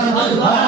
I love you.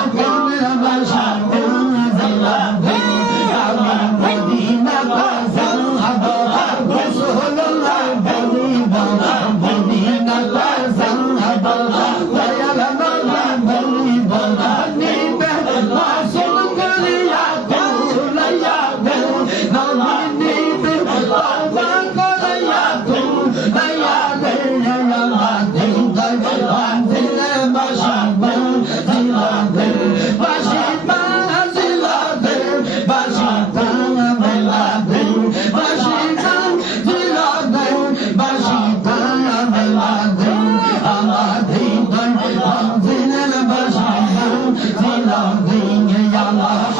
妈妈。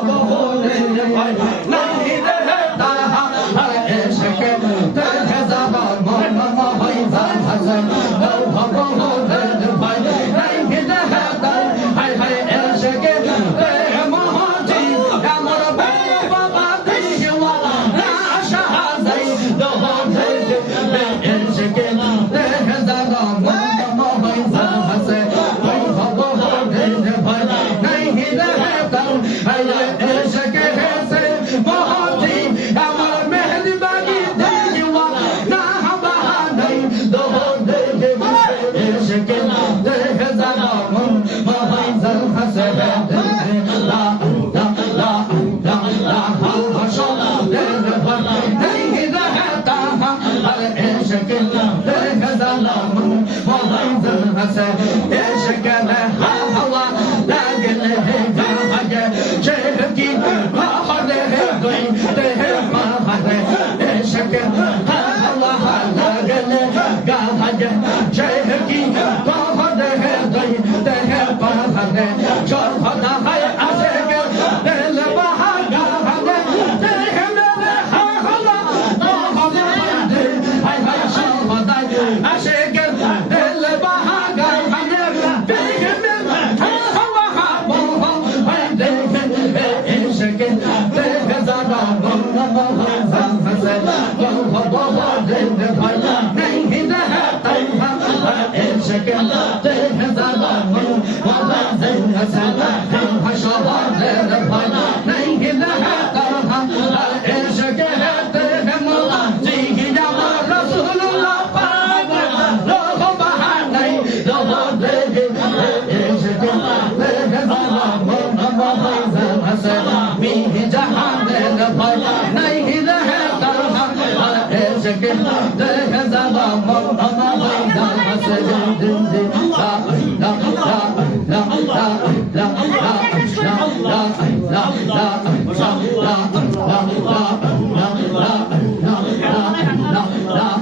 Love me.